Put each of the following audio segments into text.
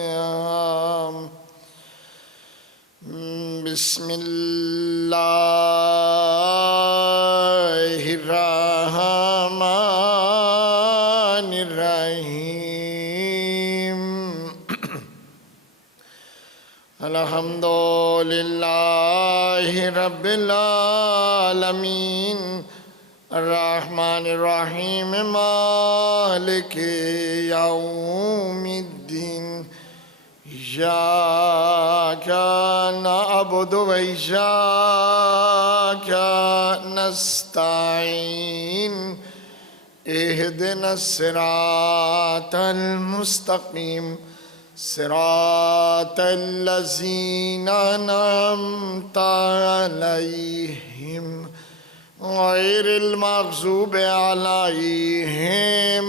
الفاتحة. بسم الله الرحمن الرحيم. الحمد لله رب العالمين الرحمن الرحيم مالك يوم الدين. إياك نعبد وإياك نستعين. اهدنا الصراط المستقيم صراط الذين أنعمت عليهم غير المغضوب عليهم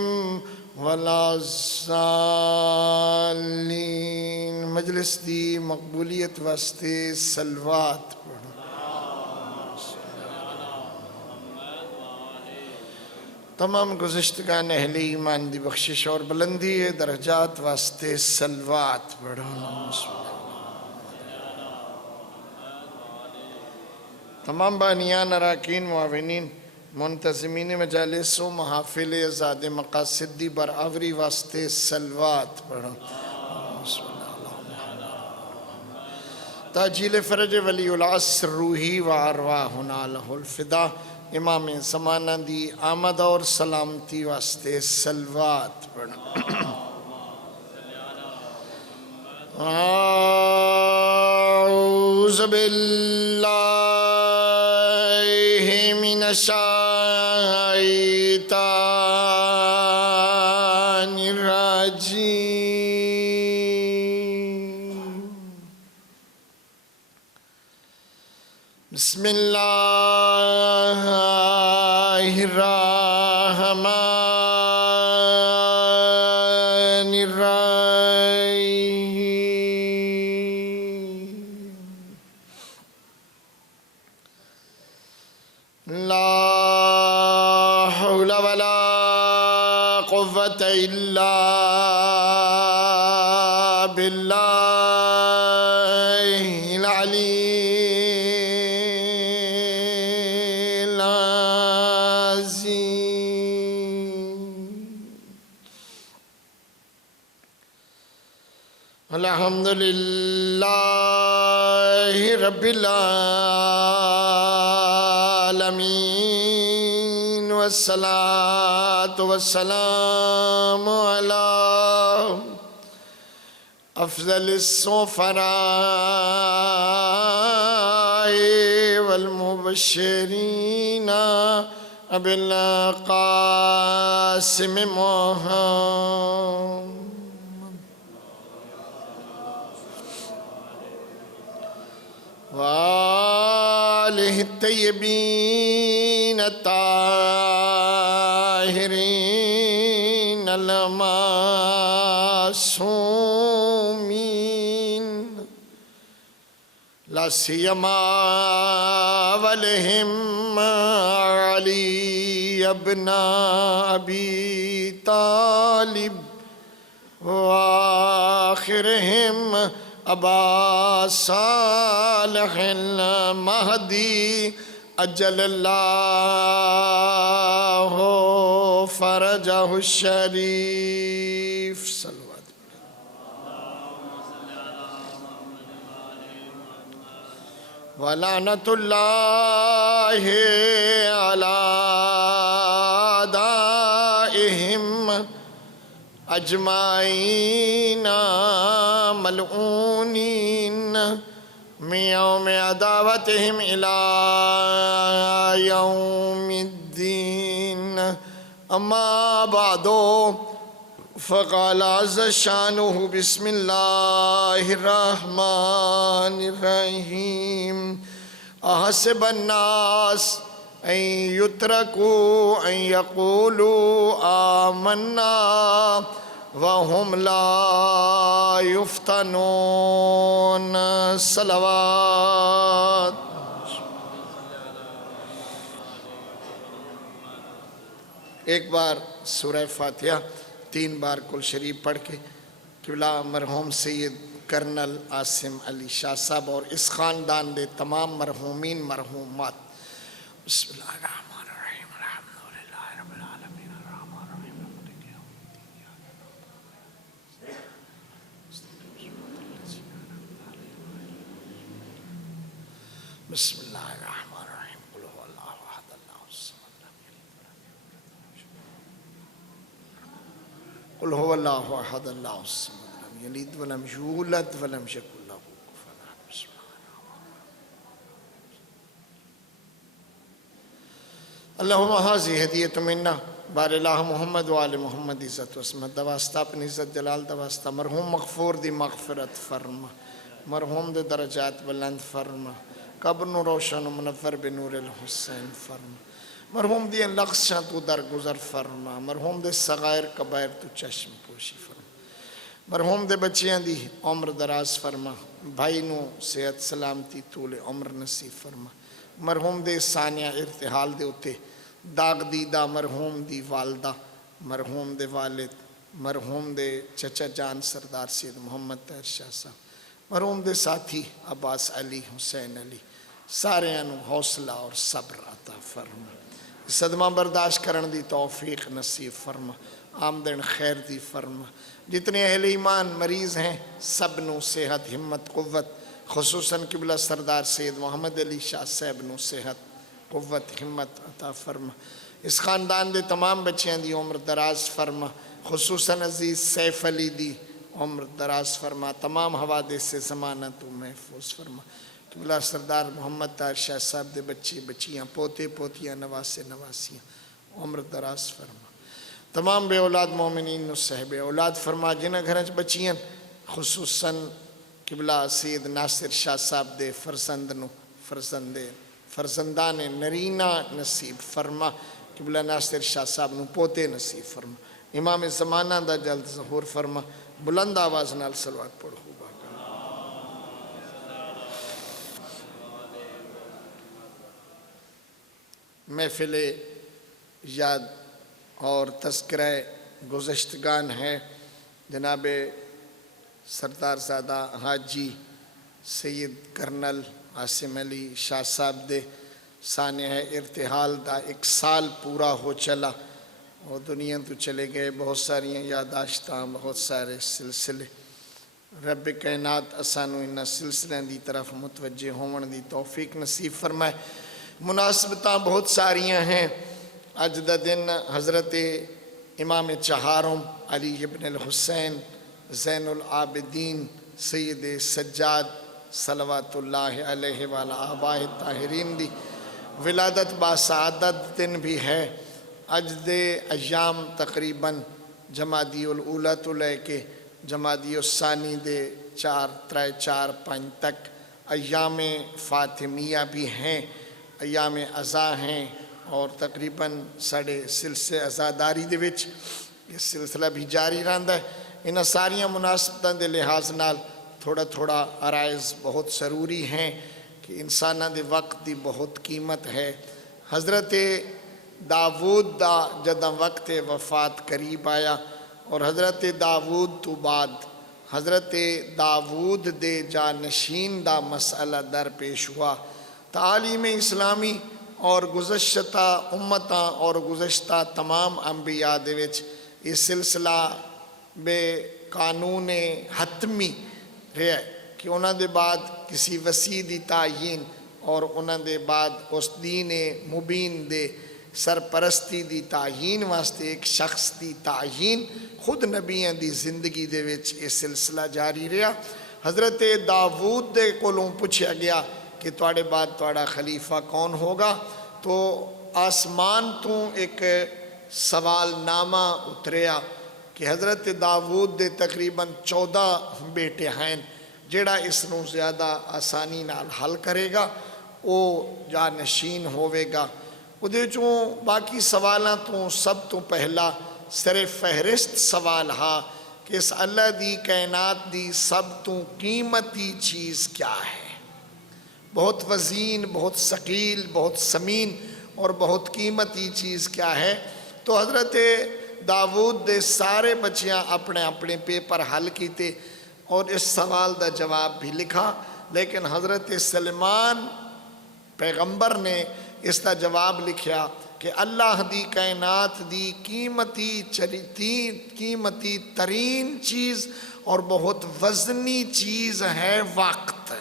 ولا الضالين. مجلس دی مقبولیت واسطے سلوات پڑھو. تمام گزشتگان اہل ایمان دی بخشش اور بلندی درجات واسطے سلوات پڑھو. تمام بانیان، اراکین، معاونین، منتظمین مجالس و محافل ازاد مقاصدی برآوری واسطے سلوات پڑھو. تاجیل فرج ولی العصر روحی و ارواحنا لہ الفدا. امام زمانہ دی آمد اور سلامتی واسطے سلوات پڑھو. اعوذ باللہ من الشیطان الرجیم. بسم اللہ الرحمن الرحیم. لا حول ولا قوة إلا بالله العلي العظيم. الحمد لله رب العالمين والصلاة والسلام على أفضل السفراء والمبشرين أبي القاسم محمد وآله الطيبين الطاهرين المعصومين لا سيما ولهم علي ابن أبي طالب وآخرهم ابا صالح المہدی اجل اللہ فرجہ الشریف. صلوات. ولعنت اللہ علی اعدائہم اجمعین ملعونین من یوم عداوتہم الى یوم الدین. اما بعدو فقال عز شانہ بسم اللہ الرحمن الرحیم. احسب الناس ان یترکوا ان یقولوا آمنا وهم لا يفتنون. صلوات. ایک بار سورہ فاتحہ 3 بار کل شریف پڑھ کے قبلہ مرحوم سید کرنل عاصم علی شاہ صاحب اور اس خاندان دے تمام مرحومین مرحومات. بسم اللہ الرحمن الرحیم الحمدللہ رب العالمین الرحمن الرحیم مالک یوم الدین. بسم اللہ الرحمن الرحیم قل هو اللہ احد اللہ الصمد قل هو اللہ احد اللہ الصمد لم یلد ولم یولد ولم یکن له کفوا احد. بسم اللہ اللہم حاضی ہدیت منا بار الہ محمد و آل محمد عزت وسمت دواستا اپنی عزت جلال دواستا مرحوم مغفور دی مغفرت فرما مرحوم دے درجات بلند فرما قبر نو روشن و منور بنور الحسین فرما مرحوم دی لغزشاں تو درگزر فرما مرحوم دے صغائر کبائر تو چشم پوشی فرما مرحوم دے بچیاں دی عمر دراز فرما بھائی نو صحت سلامتی طول عمر نصیب فرما مرحوم دے ثانیہ ارتحال دے اتے داغ دیدہ مرحوم دی والدہ مرحوم دے والد مرحوم دے چچا جان سردار سید محمد طاہر شاہ صاحب مرحوم دے ساتھی عباس علی حسین علی سارے انو حوصلہ اور صبر عطا فرما صدمہ برداشت کرن دی توفیق نصیب فرما آمدن خیر دی فرما جتنے اہل ایمان مریض ہیں سب نو صحت ہمت قوت خصوصاً قبلہ سردار سید محمد علی شاہ صاحب نو صحت قوت ہمت عطا فرما اس خاندان دے تمام بچیاں دی عمر دراز فرما خصوصاً عزیز سیف علی دی عمر دراز فرما تمام حوادث سے زمانہ تو محفوظ فرما قبلہ سردار محمد طاہر شاہ صاحب دے بچے بچیاں پوتے پوتیاں نواسے نواسیاں عمر دراز فرما تمام بے اولاد مومنین نو صحب اولاد فرما جنہ گھرچ بچیاں خصوصاً قبلہ سید ناصر شاہ صاحب دے فرزندان نرینہ نصیب فرما قبلہ ناصر شاہ صاحب نو پوتے نصیب فرما امام زمانہ دا جلد ظہور فرما بلند آواز نال صلوات پڑھو محفل یاد اور تذکرہ گزشتگان ہے جناب سردار زادہ حاجی سید کرنل عاصم علی شاہ صاحب دے سانحہ ارتحال دا 1 سال پورا ہو چلا وہ دنیا تو چلے گئے بہت ساری یاداشتاں بہت سارے سلسلے رب کائنات اسانو انہا سلسلیں دی طرف متوجہ ہون دی توفیق نصیب فرمائے مناسبتاں بہت ساریاں ہیں اج دا دن حضرت امام چہارم علی ابن الحسین زین العابدین سید سجاد صلوات اللہ علیہ وآلہ آبائہ طاہرین دی ولادت باسعادت دن بھی ہے اج دے ایام تقریباً جمادی الاولیٰ تو لے کے جمادی الثانی دے 4-3-4-5 تک ایام فاطمیہ بھی ہیں ایام عزا ہیں اور تقریباً ساڑھے سلسلے عزاداری دے وچ یہ سلسلہ بھی جاری رہندا ہے انہاں ساریاں مناسبتاں دے لحاظ نال تھوڑا تھوڑا عرائض بہت ضروری ہیں کہ انساناں دے وقت دی بہت قیمت ہے حضرت داود دا جداں وقت وفات قریب آیا اور حضرت داود تو بعد حضرت داود دے جانشین دا مسئلہ در پیش ہوا تعلیم اسلامی اور گزشتہ امتاں اور گزشتہ تمام انبیاء دے وچ یہ سلسلہ بے قانون حتمی رہے کہ انہاں دے بعد کسی وسیع دی تعیین اور انہاں دے بعد اس دین مبین دے سرپرستی دی تعیین واسطے ایک شخص دی تعیین خود نبیان دی زندگی دے وچ یہ سلسلہ جاری رہا حضرت داود دے کولوں پوچھا گیا کہ تواڈے بعد تواڈا خلیفہ کون ہوگا تو آسمان تو ایک سوال نامہ اتریا کہ حضرت داود دے تقریباً 14 بیٹے ہیں جڑا اس نو زیادہ آسانی نال حل کرے گا وہ جانشین ہوئے گا وہ چوں باقی سوالاں تو سب تو پہلا سر فہرست سوال ہا کہ اس اللہ دی کائنات دی سب تو قیمتی چیز کیا ہے بہت وزین بہت ثقیل بہت ثمین اور بہت قیمتی چیز کیا ہے تو حضرت داود دے سارے بچیاں اپنے اپنے پیپر حل کیتے اور اس سوال دا جواب بھی لکھا، لیکن حضرت سلیمان پیغمبر نے اس دا جواب لکھیا کہ اللہ دی کائنات دی قیمتی ترین چیز اور بہت وزنی چیز ہے وقت،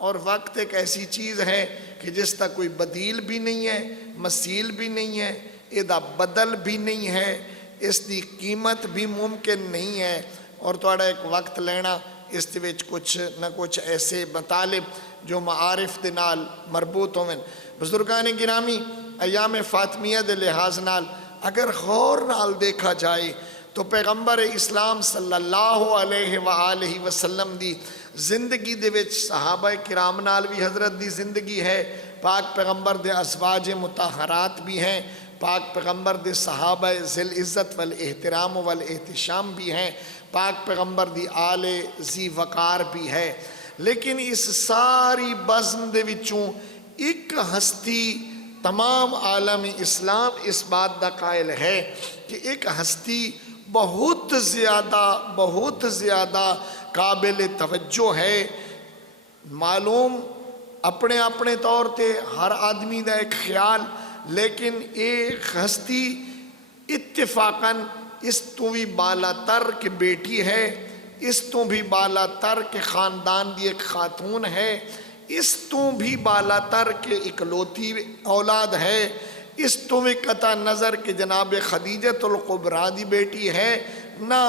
اور وقت ایک ایسی چیز ہے کہ جس کا کوئی بدیل بھی نہیں ہے، مثیل بھی نہیں ہے، ادا بدل بھی نہیں ہے، اس دی قیمت بھی ممکن نہیں ہے، اور تھوڑا ایک وقت لینا اس دے وچ کچھ نہ کچھ ایسے مطالب جو معارف دے نال مربوط ہوئے۔ بزرگان گرامی، ایام فاطمیہ دے لحاظ نال اگر غور نال دیکھا جائے تو پیغمبر اسلام صلی اللہ علیہ وآلہ وسلم دی زندگی دے وچ صحابہ کرام نال بھی حضرت دی زندگی ہے، پاک پیغمبر دے ازواج مطہرات بھی ہیں، پاک پیغمبر دے صحابہ ذی العزت والاحترام والاحتشام بھی ہیں، پاک پیغمبر دی آل ذی وقار بھی ہے، لیکن اس ساری بزم دے وچوں ایک ہستی تمام عالم اسلام اس بات دا قائل ہے کہ ایک ہستی بہت زیادہ قابل توجہ ہے۔ معلوم اپنے اپنے طور تے ہر آدمی دا ایک خیال، لیکن ایک ہستی اتفاقاً اس تو بھی بالا تر کے بیٹی ہے، اس تو بھی بالا تر کے خاندان دی ایک خاتون ہے، اس تو بھی بالا تر کے اکلوتی اولاد ہے، اس تو بھی قطع نظر کہ جناب خدیجۃ الکبریٰ دی بیٹی ہے، نہ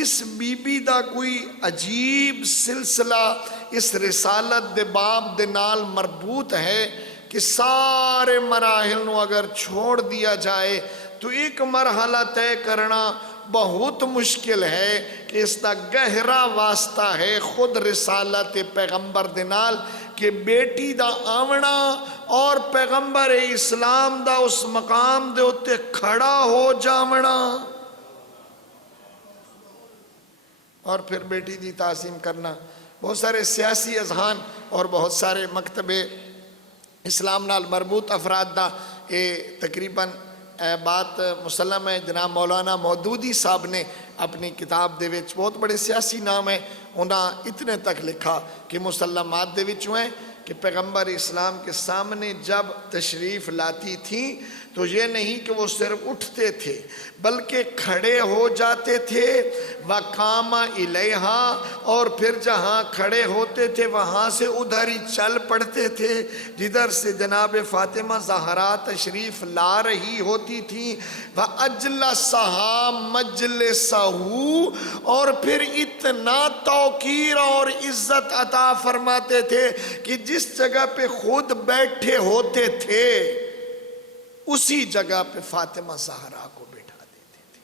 اس بی بی دا کوئی عجیب سلسلہ اس رسالت دے باب دے نال مربوط ہے کہ سارے مراحل نو اگر چھوڑ دیا جائے تو ایک مرحلہ طے کرنا بہت مشکل ہے کہ اس دا گہرا واسطہ ہے خود رسالت پیغمبر دے نال کہ بیٹی دا آونا اور پیغمبر اسلام دا اس مقام دے اتے کھڑا ہو جاونا اور پھر بیٹی دی تعظیم کرنا۔ بہت سارے سیاسی اذہان اور بہت سارے مکتب اسلام نال مربوط افراد دا تقریباً بات مسلم ہے۔ جناب مولانا مودودی صاحب نے اپنی کتاب دے وچ بہت بڑے سیاسی نام ہیں، انہاں اتنے تک لکھا کہ مسلمات دے وچ ہیں کہ پیغمبر اسلام کے سامنے جب تشریف لاتی تھیں تو یہ نہیں کہ وہ صرف اٹھتے تھے بلکہ کھڑے ہو جاتے تھے، وَقَامَ إِلَيْهَا، اور پھر جہاں کھڑے ہوتے تھے وہاں سے ادھر ہی چل پڑتے تھے جدھر سے جناب فاطمہ زہرا تشریف لا رہی ہوتی تھیں، وَأَجْلَسَهَا مَجْلِسَهُ، اور پھر اتنا توقیر اور عزت عطا فرماتے تھے کہ جس جگہ پہ خود بیٹھے ہوتے تھے اسی جگہ پہ فاطمہ زہرا کو بٹھا دیتے تھے۔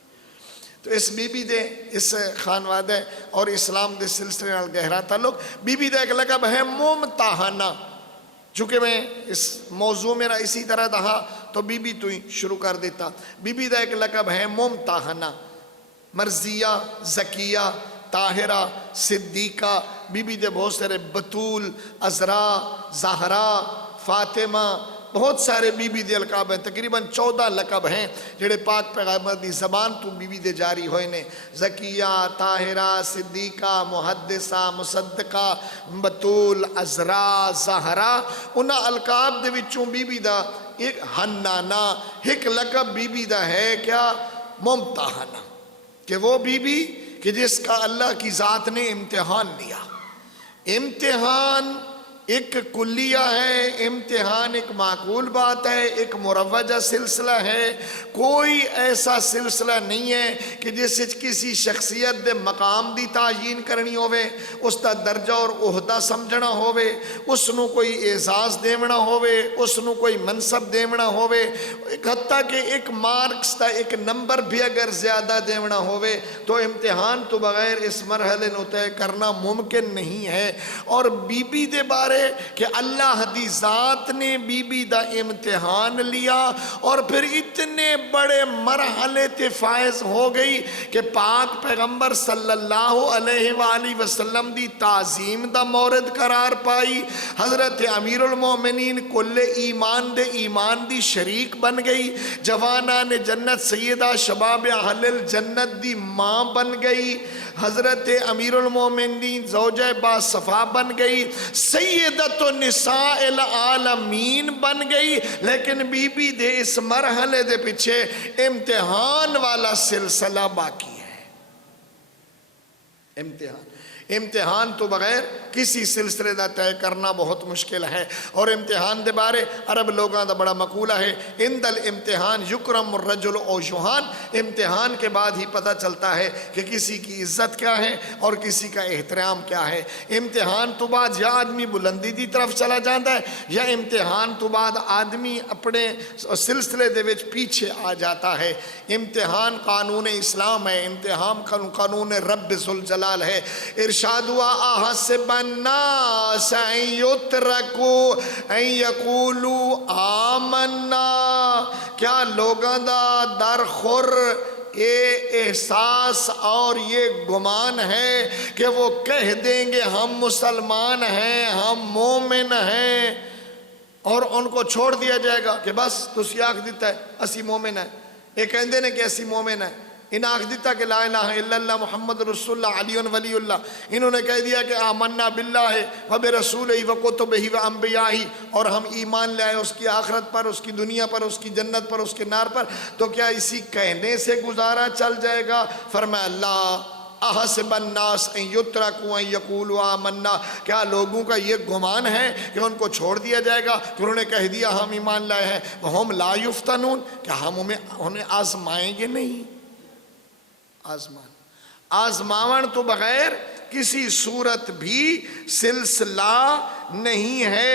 تو اس بی بی دے اس خانوادہ اور اسلام دے سلسلے نال گہرا تعلق۔ بی بی دا ایک لقب ہے ممتحنہ، چونکہ میں اس موضوع میرا اسی طرح رہا تو بی بی تو ہی شروع کر دیتا۔ بی بی دا ایک لقب ہے ممتحنہ، مرضیہ، زکیہ، طاہرہ، صدیقہ۔ بی بی دے بہت سارے بطول، عذرا، زہرا، فاطمہ، بہت سارے بی بی دے القاب ہیں، تقریباً 14 لقب ہیں جڑے پاک پیغمبر دی زبان تو بی بی دے جاری ہوئے نے۔ زکیہ، طاہرہ، صدیقہ، محدثہ، مصدقہ، بطول، عذرا، زہرا، انہاں القاب دے وچوں بی بی دا ایک حنانہ، ایک لقب بی بی دا ہے کیا؟ ممتحنہ، کہ وہ بی بی کہ جس کا اللہ کی ذات نے امتحان لیا۔ امتحان ایک کلیہ ہے، امتحان ایک معقول بات ہے، ایک مروجہ سلسلہ ہے، کوئی ایسا سلسلہ نہیں ہے کہ جس کسی شخصیت دے مقام دی تعیین کرنی ہوئے، اس دا درجہ اور عہدہ سمجھنا ہوئے، اس نو کوئی اعزاز دیونا ہوئے، اس نو کوئی منصب دیونا ہوئے، حتیٰ کہ ایک مارکس دا ایک نمبر بھی اگر زیادہ دیونا ہوئے تو امتحان تو بغیر اس مرحلے نو طے کرنا ممکن نہیں ہے۔ اور بی بی دے بارے رہے کہ اللہ دی ذات نے بی بی دا امتحان لیا اور پھر اتنے بڑے مرحلے تے فائز ہو گئی کہ پاک پیغمبر صلی اللہ علیہ وآلہ وسلم دی تعظیم دا مورد قرار پائی. حضرت امیر المومنین کل ایمان دے ایمان دی شریک بن گئی. جوانان جنت سیدہ شباب اہل الجنت دی ماں بن گئی. حضرت امیر المومنین زوجہ با صفا بن گئی. سیدت نساء العالمین بن گئی. لیکن بی بی دے اس مرحلے دے پیچھے امتحان والا سلسلہ باقی ہے. امتحان تو بغیر کسی سلسلے دا طے کرنا بہت مشکل ہے. اور امتحان دے بارے عرب لوگاں دا بڑا مقولہ ہے اند الامتحان یکرم الرجل او یہان. امتحان کے بعد ہی پتہ چلتا ہے کہ کسی کی عزت کیا ہے اور کسی کا احترام کیا ہے. امتحان تو بعد یا آدمی بلندی دی طرف چلا جاتا ہے یا امتحان تو بعد آدمی اپنے سلسلے دے وچ پیچھے آ جاتا ہے. امتحان قانون اسلام ہے. امتحان قانون رب ذوالجلال ہے. ارشاد ہوا احسب الناس ان یترکوا ان یقولوا آمنا. کیا لوگاں دا در خور یہ احساس اور یہ گمان ہے کہ وہ کہہ دیں گے ہم مسلمان ہیں ہم مومن ہیں اور ان کو چھوڑ دیا جائے گا کہ بس تسی آکھ دیتا ہے اسی مومن ہیں. یہ کہندے نے کہ اسی مومن ہیں. انہیں آکھ دیتا کہ لا الہ الا اللہ محمد رسول اللہ علی ولی اللہ. انہوں نے کہہ دیا کہ آمنا باللہ و برسولہ و کتبہ و انبیاءہ اور ہم ایمان لے آئے اس کی آخرت پر اس کی دنیا پر اس کی جنت پر اس کی نار پر. تو کیا اسی کہنے سے گزارا چل جائے گا؟ فرمایا اللہ احسب الناس ان یترکوا ان یقولوا آمنا. کیا لوگوں کا یہ گمان ہے کہ ان کو چھوڑ دیا جائے گا کہ انہوں نے کہہ دیا ہم ایمان لائے ہیں ہم لا یفتنون. کیا ہم انہیں آزمائیں گے نہیں؟ آزماون تو بغیر کسی صورت بھی سلسلہ نہیں ہے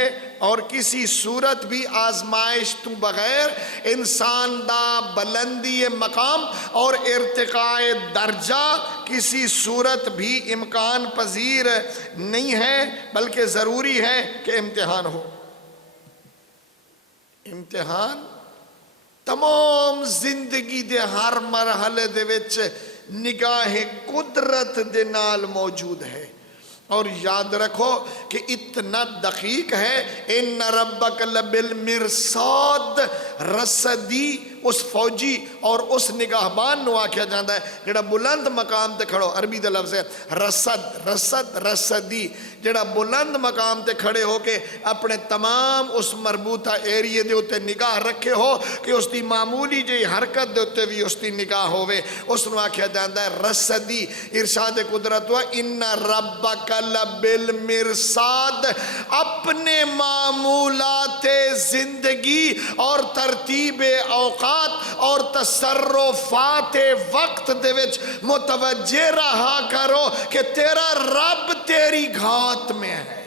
اور کسی صورت بھی آزمائش تو بغیر انسان دا بلندی مقام اور ارتقاء درجہ کسی صورت بھی امکان پذیر نہیں ہے بلکہ ضروری ہے کہ امتحان ہو. امتحان تمام زندگی دے ہر مرحلے دے وچ نگاہ قدرت دے نال موجود ہے. اور یاد رکھو کہ اتنا دقیق ہے ان ربک لبالمرصاد. رصدی اس فوجی اور اس نگہبان نو آکھیا جاندہ ہے جڑا بلند مقام تے کھڑو. عربی دے لفظ ہے رصد رصدی جڑا بلند مقام تے کھڑے ہو کے اپنے تمام اس مربوطہ ایریے دے ہوتے نگاہ رکھے ہو کہ اس دی معمولی جی حرکت دے ہوتے بھی اس دی نگاہ ہوئے اس نو آکھیا جاندہ ہے رصدی. ارشاد قدرت ہوا ان ربک لبالمرصاد. اپنے معمولات زندگی اور ترتیب اوقات اور تصرفات وقت دے وچ متوجہ رہا کرو کہ تیرا رب تیری گھات میں ہے.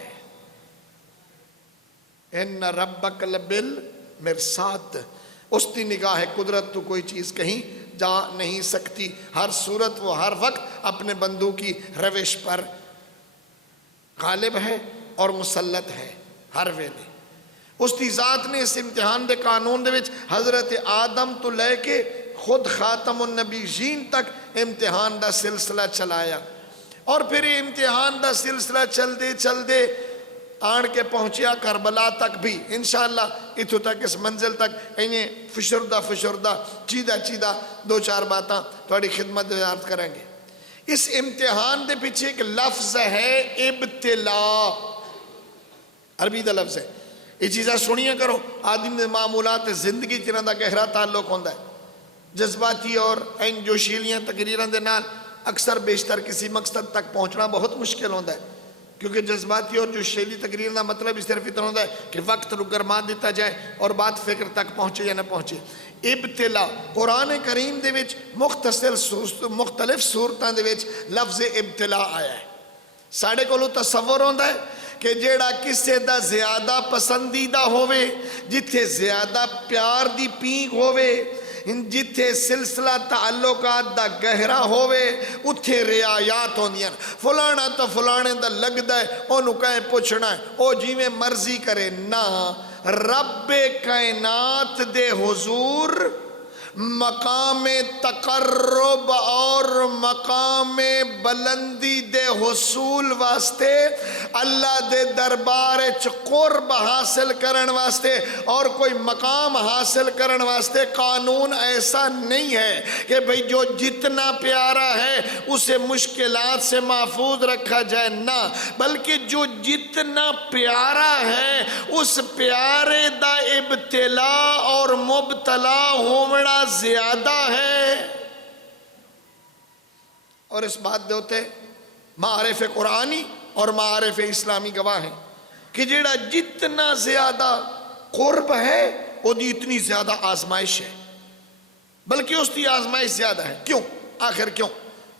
ان ربک لبالمرصاد. اس دی نگاہ قدرت تو کوئی چیز کہیں جا نہیں سکتی. ہر صورت وہ ہر وقت اپنے بندوں کی روش پر غالب ہے اور مسلط ہے ہر ویلے. اس دی ذات نے اس امتحان دے قانون دے وچ حضرت آدم تو لے کے خود خاتم النبیین تک امتحان دا سلسلہ چلایا. اور پھر یہ امتحان دا سلسلہ چل دے آن کے پہنچیا کربلا تک بھی. انشاءاللہ اتھو تک اس منزل تک انہیں فشردہ چیدہ دو چار باتاں تھوڑی خدمت عرض کریں گے. اس امتحان دے پیچھے ایک لفظ ہے ابتلا. عربی دا لفظ ہے. یہ چیزیں سنیا کرو. آدمی دے معمولات زندگی چنہ دا گہرا تعلق ہوندہ ہے. جذباتی اور این جوشیلیاں تقریراں دے نال اکثر بیشتر کسی مقصد تک پہنچنا بہت مشکل ہوندہ ہے کیونکہ جذباتی اور جوشیلی تقریر دا مطلب اس طرف اتنا ہوندہ ہے کہ وقت رو گرما دیتا جائے اور بات فکر تک پہنچے یا نہ پہنچے. ابتلا قرآن کریم دے وچ مختلف صورتاں دے وچ لفظ ابتلا آیا ہے. ساڑھے کو تصور ہوندہ ہے کہ جیڑا کسے دا زیادہ پسندیدہ ہوئے جتھے زیادہ پیار دی پینگ ہوئے جتھے سلسلہ تعلقات دا گہرا ہوئے اتھے رعایات ہوندیاں فلانا تو فلانے دا لگدا ہے انہوں کہیں پوچھنا ہے او جی میں مرضی کرے نا رب کائنات دے حضور مقام تقرب اور مقام بلندی دے حصول واسطے اللہ دے دربار قرب حاصل کرن واسطے اور کوئی مقام حاصل کرن واسطے قانون ایسا نہیں ہے کہ بھئی جو جتنا پیارا ہے اسے مشکلات سے محفوظ رکھا جائے نہ بلکہ جو جتنا پیارا ہے اس پیارے دا ابتلا اور مبتلا ہونا زیادہ ہے اور اس بات دے ہوتے معارف قرآنی اور معارف اسلامی گواہ ہیں کہ جیڑا جتنا زیادہ قرب ہے وہ دی اتنی زیادہ آزمائش ہے بلکہ اس دی آزمائش زیادہ ہے کیوں آخر کیوں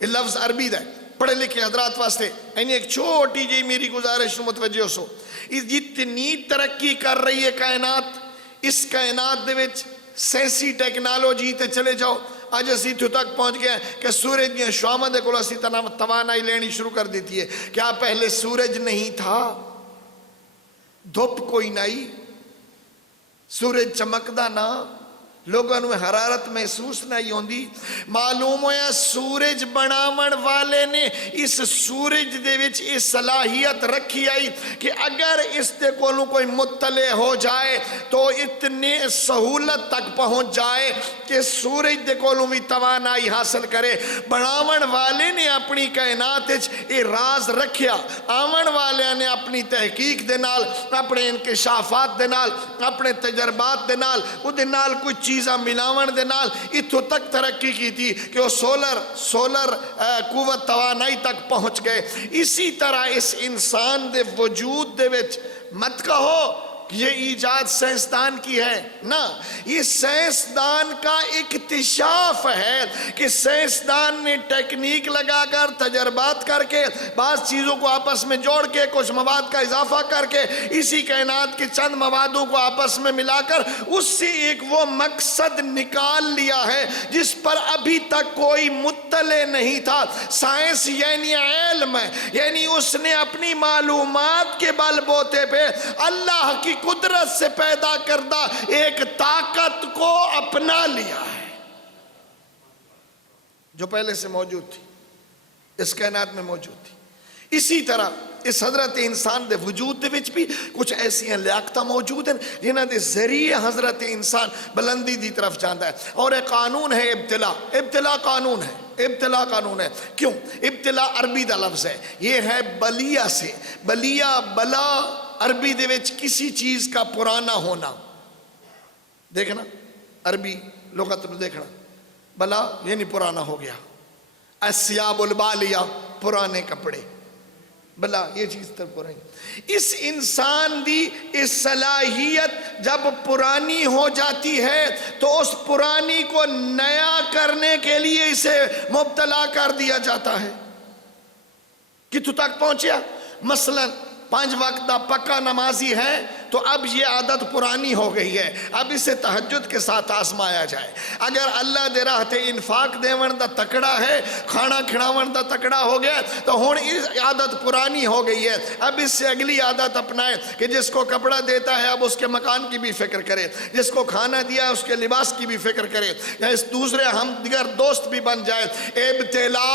یہ لفظ عربی دا ہے پڑھے لکھے حضرات واسطے یعنی ایک چھوٹی جی میری گزارش متوجہ سو جتنی ترقی کر رہی ہے کائنات اس کائنات دے وچ سینسی ٹیکنالوجی تے چلے جاؤ آج اسی تو تک پہنچ گیا کہ سورج دیا شعامہ دے کول اسی توانائی لینی شروع کر دیتی ہے کیا پہلے سورج نہیں تھا دھوپ کوئی نہیں سورج چمکدا نہ لوگوں میں حرارت محسوس نہیں ہوندی معلوم ہویا سورج بناون والے نے اس سورج دے وچ اس صلاحیت رکھی آئی کہ اگر اس دے کولوں کوئی مطلع ہو جائے تو اتنے سہولت تک پہنچ جائے کہ سورج دے کولوں بھی توانائی حاصل کرے بناون والے نے اپنی کائنات یہ راز رکھیا آون والے نے اپنی تحقیق دے نال اپنے انکشافات دے نال اپنے تجربات دے نال وہ دے نال کچھ چیزاں ملاون دے نال اتھو تک ترقی کی تھی کہ وہ سولر قوت توانائی تک پہنچ گئے اسی طرح اس انسان دے وجود دے وچ مت کہو یہ ایجاد سائنسدان کی ہے نہ یہ سائنسدان کا اکتشاف ہے کہ سائنسدان نے ٹیکنیک لگا کر تجربات کر کے بعض چیزوں کو آپس میں جوڑ کے کچھ مواد کا اضافہ کر کے اسی کائنات کے چند موادوں کو آپس میں ملا کر اس سے ایک وہ مقصد نکال لیا ہے جس پر ابھی تک کوئی مطلع نہیں تھا سائنس یعنی علم ہے یعنی اس نے اپنی معلومات کے بل بوتے پہ اللہ کی قدرت سے پیدا کردہ ایک طاقت کو اپنا لیا ہے جو پہلے سے موجود تھی اس کائنات میں موجود تھی اسی طرح اس حضرت انسان دے وجود دے وچ بھی کچھ ایسی لیاقتہ موجود ہیں جنہاں دے ذریعے حضرت انسان بلندی دی طرف جانتا ہے اور ایک قانون ہے ابتلا قانون ہے کیوں ابتلا عربی دا لفظ ہے یہ ہے بلیہ سے بلیہ بلا عربی دے وچ کسی چیز کا پرانا ہونا دیکھنا عربی لغت میں دیکھنا بلا یعنی پرانا ہو گیا اسیاب البالیہ پرانے کپڑے بلا یہ چیز تر پرانی اس انسان دی اس صلاحیت جب پرانی ہو جاتی ہے تو اس پرانی کو نیا کرنے کے لیے اسے مبتلا کر دیا جاتا ہے کتوں تک پہنچیا مثلا 5 وقت دا پکا نمازی ہے تو اب یہ عادت پرانی ہو گئی ہے اب اسے تہجد کے ساتھ آزمایا جائے اگر اللہ دے راہ تے انفاق دیون دا تکڑا ہے کھانا کھڑاون دا تکڑا ہو گیا تو ہون اس عادت پرانی ہو گئی ہے اب اس سے اگلی عادت اپنائے کہ جس کو کپڑا دیتا ہے اب اس کے مکان کی بھی فکر کرے جس کو کھانا دیا ہے اس کے لباس کی بھی فکر کرے یا اس دوسرے ہم دیگر دوست بھی بن جائے ابتلا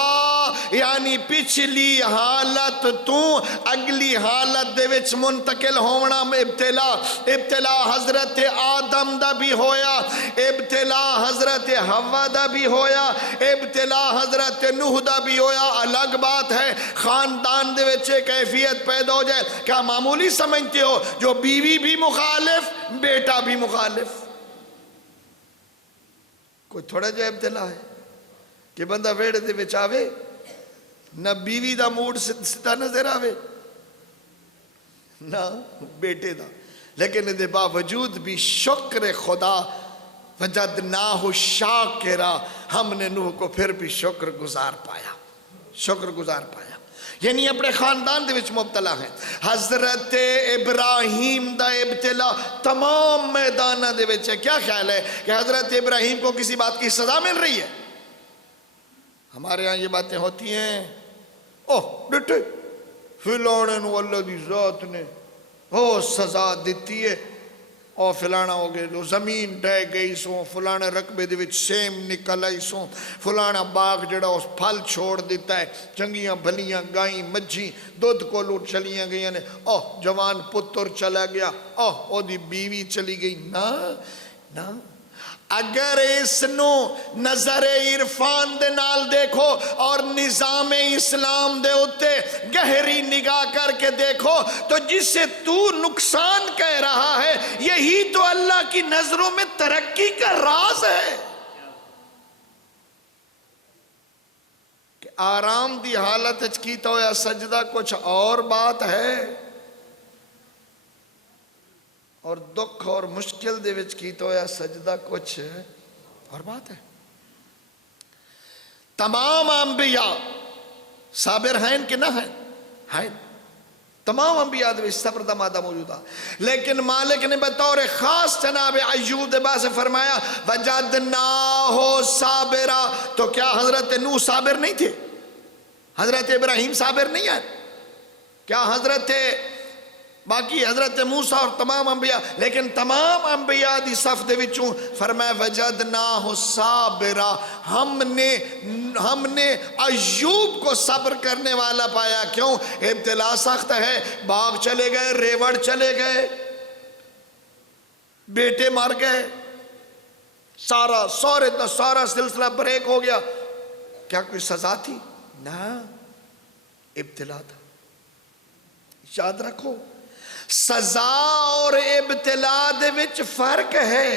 یعنی پچھلی حالت تو اگلی حالت دے وچ منتقل ہونا ابتلا حضرت آدم دا بھی ہویا ابتلا حضرت حوا دا بھی ہویا ابتلا حضرت نوح دا بھی ہویا الگ بات ہے خاندان دے وچے کیفیت پیدا ہو جائے کیا معمولی سمجھتے ہو جو بیوی بھی مخالف بیٹا بھی مخالف کوئی تھوڑا جو ابتلا ہے کہ بندہ ویڑے دے وچ آوے نہ بیوی دا موڈ ستا نظر آوے نہ بیٹے دا لیکن دے باوجود بھی شکر خدا وجدناہ شاکرا ہم نے نوح کو پھر بھی شکر گزار پایا یعنی اپنے خاندان دے وچ مبتلا ہیں. حضرت ابراہیم دا ابتلا تمام میدانہ دے وچ ہے. کیا خیال ہے کہ حضرت ابراہیم کو کسی بات کی سزا مل رہی ہے؟ ہمارے ہاں یہ باتیں ہوتی ہیں، اوہ بیٹے فلانے نو اللہ دی ذات نے سزا دیتی ہے، اور فلانا ہو گئے جو زمین ڈہ گئی سو، فلانے رقبے دے وچ سیم نکل آئی سو، فلانا باغ جڑا اس پھل چھوڑ دیتا ہے، چنگیاں بھلیاں گائیں مجھی دودھ کو لوٹ چلیاں گئی نے، جوان پتر چلا گیا، او دی بیوی چلی گئی. نا اگر اس نو نظر عرفان دے نال دیکھو اور نظام اسلام دے اتے گہری نگاہ کر کے دیکھو تو جس سے تو نقصان کہہ رہا ہے یہی تو اللہ کی نظروں میں ترقی کا راز ہے. کہ آرام دی حالت کیتا ہویا سجدہ کچھ اور بات ہے، اور دکھ اور مشکل دے وچ کیتا ہویا سجدہ کچھ اور بات ہے. تمام انبیاء صابر ہیں کہ نہ ہیں؟ تمام انبیاء دے وچ صبر دا مادہ موجود ہے، لیکن مالک نے بطور خاص جناب ایوب دے باس فرمایا وجدناہ صابرا. تو کیا حضرت نوح صابر نہیں تھے؟ حضرت ابراہیم صابر نہیں ہے؟ کیا باقی حضرت موسیٰ اور تمام انبیاء؟ لیکن تمام انبیاء دی صف دے وچوں فرمایا وجدناہ صابرا، ہم نے ایوب کو صبر کرنے والا پایا. کیوں؟ ابتلا سخت ہے، باغ چلے گئے، ریوڑ چلے گئے، بیٹے مار گئے، سارا سلسلہ بریک ہو گیا. کیا کوئی سزا تھی؟ نہ، ابتلا تھا. یاد رکھو سزا اور ابتلا دے وچ فرق ہے.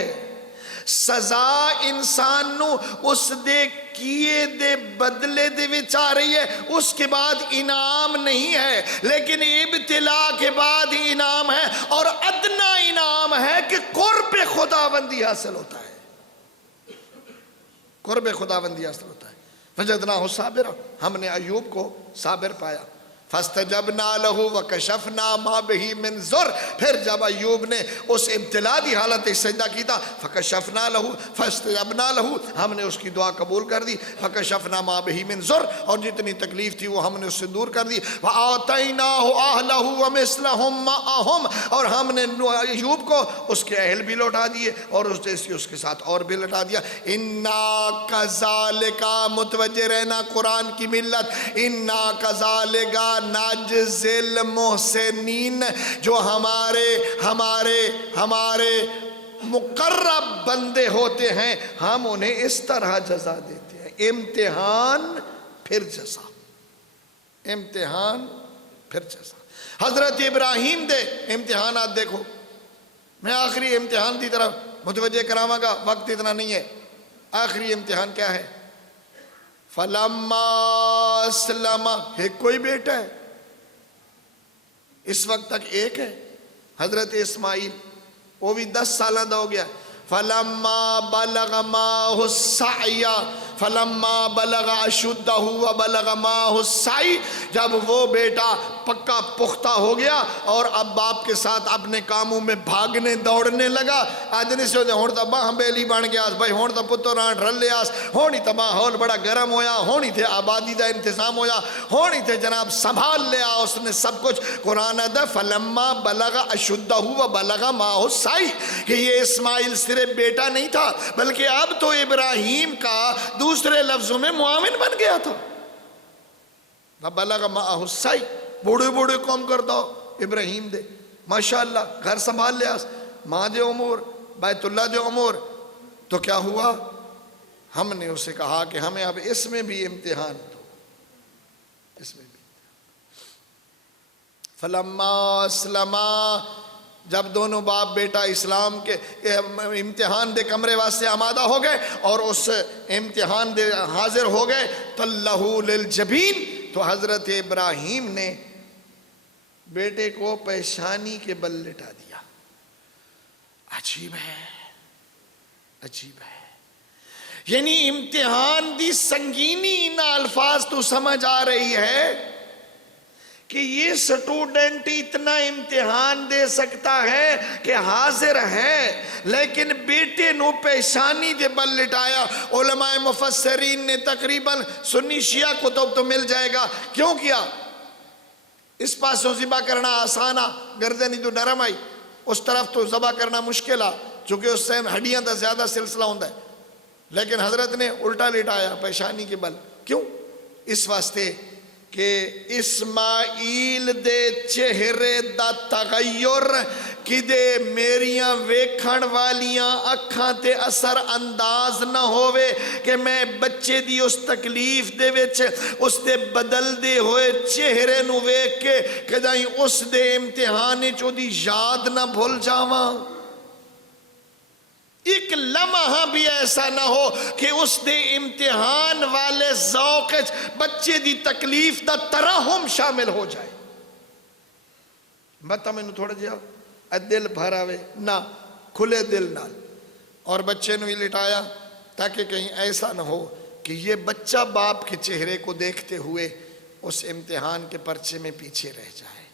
سزا انسان نو اس دے کیے دے بدلے دے وچ آ رہی ہے، اس کے بعد انعام نہیں ہے، لیکن ابتلا کے بعد انعام ہے، اور ادنا انعام ہے کہ قرب خداوندی حاصل ہوتا ہے. قرب خداوندی حاصل ہوتا ہے. وجدناہ صابرا، ہم نے ایوب کو صابر پایا. فاستجبنا لہو وکشفنا ما بہی من ضر. پھر جب ایوب نے اس ابتلا دی حالت سجدہ کیتا فکشفنا لہو فاستجبنا لہو، ہم نے اس کی دعا قبول کر دی. فکشفنا ما بہی من ضر، اور جتنی تکلیف تھی وہ ہم نے اس سے دور کر دی. وآتیناہ اہلہ ومثلہم معہم، اور ہم نے ایوب کو اس کے اہل بھی لوٹا دیے اور اس جیسی اس کے ساتھ اور بھی لوٹا دیا. انا کذالک، متوجہ رہنا قرآن کی ملت، انا کذالک ناجزی المحسنین، جو ہمارے مقرب بندے ہوتے ہیں ہم انہیں اس طرح جزا دیتے ہیں. امتحان پھر جزا، امتحان پھر جزا. حضرت ابراہیم دے امتحانات دیکھو. میں آخری امتحان دی طرف متوجہ کراواں گا، وقت اتنا نہیں ہے. آخری امتحان کیا ہے؟ فلما اسلم، ایک کوئی بیٹا ہے اس وقت تک ایک ہے، حضرت اسماعیل، وہ بھی 10 سالہ دا ہو گیا. فلما بلغ معہ السعی، فلما بلغ اشدہ وبلغ معہ السعی، جب وہ بیٹا پکا پختہ ہو گیا اور اب باپ کے ساتھ اپنے کاموں میں بھاگنے دوڑنے لگا. آدھنے سے ہوتے ہون تا باں بیلی بن گیا، بھائی ہون تا پتر آن رل لیاس، ہونی تا ماحول بڑا گرم ہویا، ہونی تھے آبادی دا انتظام ہویا، ہونی تھے جناب سنبھال لیا اس نے سب کچھ. قرآن دا فلما بلغ اشدہ وبلغ معہ السعی، کہ یہ اسماعیل صرف بیٹا نہیں تھا بلکہ اب تو ابراہیم کا دوسرے لفظوں میں معاون بن گیا تھا. وبلغ معہ السعی، بوڑھے قوم کر دو ابراہیم دے، ماشاءاللہ گھر سنبھال لیا، ماں دے امور، بیت اللہ دے امور. تو کیا ہوا؟ ہم نے اسے کہا کہ ہمیں اب اس میں بھی امتحان دو، اس میں بھی. فلما اسلما، جب دونوں باپ بیٹا اسلام کے امتحان دے کمرے واسطے آمادہ ہو گئے اور اس امتحان دے حاضر ہو گئے، تلہو للجبین، تو حضرت ابراہیم نے بیٹے کو پیشانی کے بل لٹا دیا. عجیب ہے، عجیب ہے. یعنی امتحان دی سنگینی ان الفاظ تو سمجھ آ رہی ہے کہ یہ سٹوڈنٹ اتنا امتحان دے سکتا ہے کہ حاضر ہے، لیکن بیٹے نو پیشانی دے بل لٹایا۔ علماء مفسرین نے تقریباً سنی شیعہ کتب تو مل جائے گا، کیوں کیا؟ اس پاسوں ذبح کرنا آسانا، گردنی تو نرم آئی، اس طرف تو ذبح کرنا مشکل آ، چونکہ اس سے ہڈیاں دا زیادہ سلسلہ ہوندہ ہے، لیکن حضرت نے الٹا لٹایا پیشانی کے بل۔ کیوں؟ اس واسطے کہ اسماعیل دے چہرے دا تغیر کدے میریاں ویکھن والیاں اکھاں تے اثر انداز نہ ہوئے کہ میں بچے دی اس تکلیف دے وچ اس دے بدل دے ہوئے چہرے نو ویکھ کے کدائیں اس دے امتحانے چو دی یاد نہ بھول جاواں۔ ایک لمحہ بھی ایسا نہ ہو کہ اس دے امتحان والے ذوق بچے دی تکلیف دا ترحم شامل ہو جائے۔ بتا میں نے تھوڑا جہا دل بھراوے نہ، کھلے دل نال، اور بچے نے لٹایا تاکہ کہیں ایسا نہ ہو کہ یہ بچہ باپ کے چہرے کو دیکھتے ہوئے اس امتحان کے پرچے میں پیچھے رہ جائے۔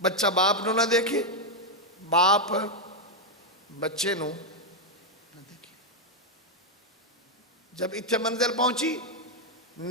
بچہ باپ نو نہ دیکھے، باپ بچے نو نہ دیکھے۔ جب اتنے منزل پہنچی،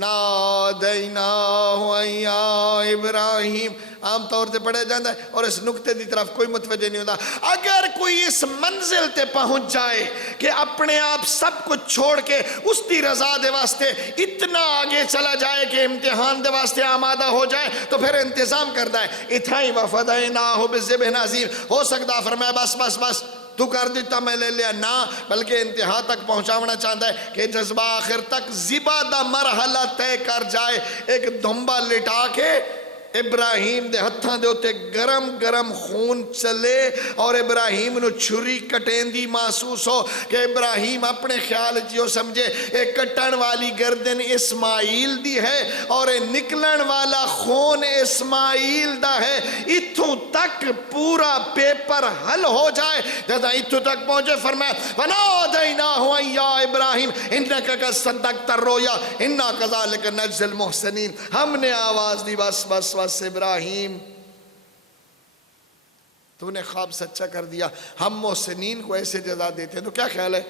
نادیناہ یا ابراہیم عام طور سے پڑھا جاندہ ہے، اور اس نقطے دی طرف کوئی متوجہ نہیں ہوتا۔ اگر کوئی اس منزل تے پہنچ جائے کہ اپنے آپ سب کچھ چھوڑ کے اس دی رضا دے واسطے اتنا آگے چلا جائے کہ امتحان دے واسطے آمادہ ہو جائے، تو پھر انتظام کرتا ہے۔ اتھائی وفدیناہ بذبح عظیم، ہو سکتا فرمایا بس بس بس تو کر دیتا میں لے لیا، نہ، بلکہ انتہا تک پہنچاونا چاہتا ہے کہ جذبہ آخر تک ذبح دا مرحلہ طے کر جائے۔ ایک دھمبا لٹا کے ابراہیم دے ہتھاں دے ہوتے گرم گرم خون چلے، اور ابراہیم نو چھری کٹین دی محسوس ہو کہ ابراہیم اپنے خیال جیو سمجھے ایک کٹن والی گردن اسماعیل دی ہے اور نکلن والا خون اسماعیل دا ہے۔ اتھوں تک پورا پیپر حل ہو جائے، جب اتھوں تک پہنچے فرمایا فَنَادَيْنَاهُ أَن يَا إِبْرَاهِيمُ إِنَّكَ قَدْ صَدَّقْتَ الرُّؤْيَا إِنَّا كَذَلِكَ نَجْزِي الْمُحْسِنِينَ۔ ہم نے آواز دی بس بس بس ابراہیم تو نے خواب سچا کر دیا۔ ہم محسنین کو ایسے جزا دیتے ہیں، تو کیا خیال ہے